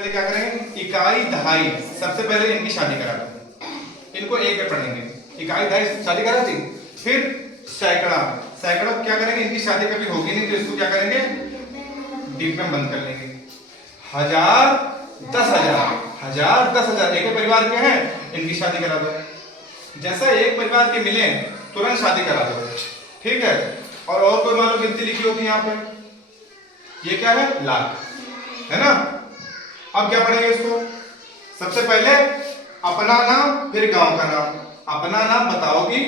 पहले क्या करेंगे, इकाई दहाई। सबसे पहले इनकी शादी करा दो, इनको एक में पढ़ेंगे। इकाई दहाई शादी करा दी, फिर सैकड़ा। सैकड़ा क्या करेंगे, इनकी शादी कभी होगी नहीं तो इसको क्या करेंगे, डिब्बे में बंद कर लेंगे। हजार, 10,000, हजार 10,000 एक परिवार के हैं, इनकी शादी करा दो। जैसा एक परिवार के मिले तुरंत शादी करा दो, ठीक है। और कोई मान लो गिनती लिखी होती है यहाँ पे, ये क्या है, लाख, है ना। अब क्या पढ़ेंगे इसको, सबसे पहले अपना नाम फिर गांव का नाम। अपना नाम बताओगी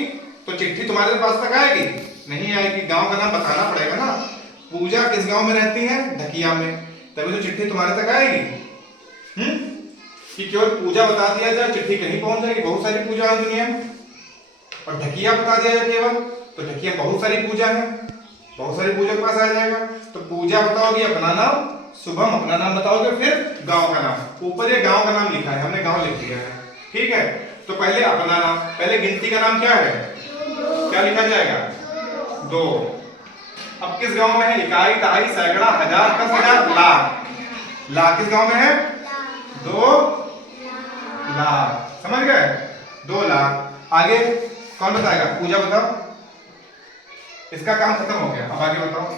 तो चिट्ठी तुम्हारे पास तक आएगी, नहीं आएगी। गांव का नाम बताना पड़ेगा ना। पूजा किस गांव में रहती है, ढकिया में, तभी तो चिट्ठी तुम्हारे तक आएगी। कि केवल पूजा बता दिया जाए चिट्ठी कहीं पहुंच जाएगी, बहुत सारी पूजा है दुनिया में। और ढकिया बता दिया जाए केवल तो ढकिया बहुत सारी पूजा है, बहुत सारी पूजा के पास आ जाएगा। तो पूजा बताओगे, अपना नाम, शुभम अपना नाम बताओगे, फिर गांव का नाम। ऊपर ये गांव का नाम लिखा है, हमने गांव लिख दिया है, ठीक है। तो पहले अपना नाम, पहले गिनती का नाम क्या है, क्या लिखा जाएगा, 2। अब किस गांव में है, इकाई दहाई सैकड़ा हजार 10,000 लाख। लाख किस गांव में है, 2 लाख, समझ गए, 2 लाख। आगे कौन बताएगा, पूजा बताओ। इसका काम खत्म हो गया, अब आगे बताओ।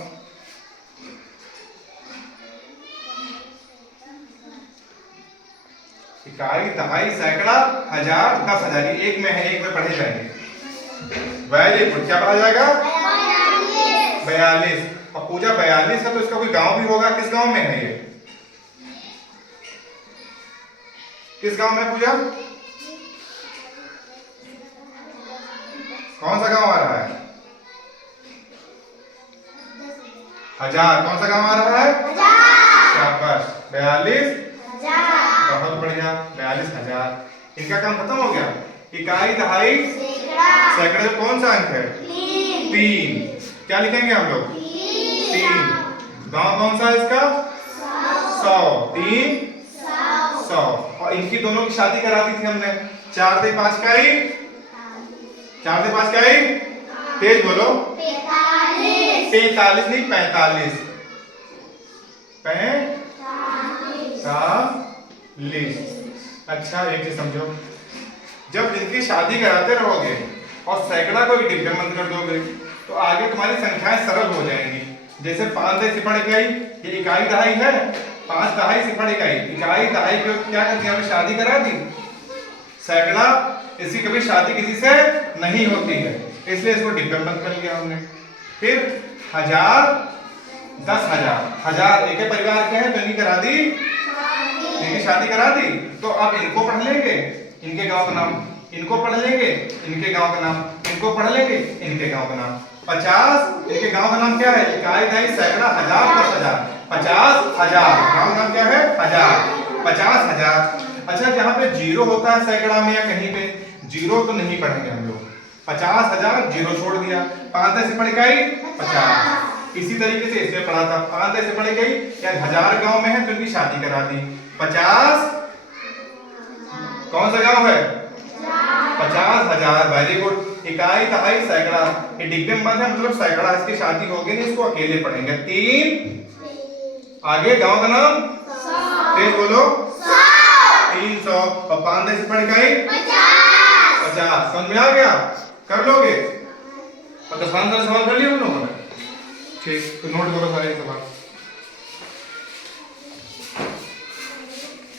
इकाई दहाई सैकड़ा हजार 10,000, एक में है, एक में पढ़े जाएंगे। वेरी गुड, क्या पढ़ा जाएगा, 42। और पूजा 42 है तो इसका कोई गांव भी होगा, किस गांव में है ये, किस गांव में पूजा, कौन सा गांव आ रहा है, हजार, कौन सा गांव आ रहा है, शाबाश, 42, बहुत बढ़िया, 42,000। इनका काम खत्म हो गया। इकाई दहाई सैकड़े कौन सा अंक है, 3। क्या लिखेंगे हम लोग, 3। गांव कौन सा है इसका, 100, 3 100। और इनकी दोनों की शादी करा दी थी हमने, 4 से 5 का ही, 4 से 5 का ही, तेज बोलो, 45 नहीं 45, 45। अच्छा एक चीज समझो, जब इनकी शादी कराते रहोगे और सैकड़ा को भी डिब्बे बंद कर दोगे तो आगे तुम्हारी संख्याएं सरल हो जाएंगी। जैसे 5 से सिपड़ इकाई, ये इकाई दहाई है, 5 दहाई सिपड़ इकाई, इकाई दहाई को क्या करती है, हमें शादी करा दी। सैकड़ा इसकी कभी शादी किसी से नहीं होती है, इसलिए इसको डिब्बे बंद कर लिया हमने। फिर हजार 10,000, हजार एक परिवार के हैं तो इनकी करा दी, इनकी शादी करा दी। तो अब इनको पढ़ लेंगे, इनके गांव का नाम, इनको पढ़ लेंगे, इनके गांव का नाम, इनको पढ़ लेंगे, इनके गांव का नाम। 50, इनके गांव का नाम क्या है, इकाई दहाई सैकड़ा हजार 10,000, 50,000, गांव का नाम क्या है, हजार, 50,000। अच्छा जहां पे जीरो होता है सैकड़ा में या कहीं पे, जीरो तो नहीं पढ़ेंगे हम लोग, 50,000 जीरो छोड़ दिया। 5 से सिपड़ इकाई 50, इसी तरीके से इसमें पढ़ा था, 5 से सिपड़ इकाई या हजार गांव में है तो इनकी शादी करा दी। 50 कौन सा गांव है, 50,000, वेरी गुड। इकाई दहाई सैकड़ा, ये डिब्बे में बंद है मतलब सैकड़ा, इसकी शादी होगी नहीं, इसको अकेले पढ़ेंगे। 3 आगे गांव का नाम, तेज बोलो, 300। और 5 से सिपड़ इकाई 50, समझ में आ गया, कर लोगे। और 10 सवाल कर लिए हम लोगों ने, ठीक, तो नोट करो सारे सवाल।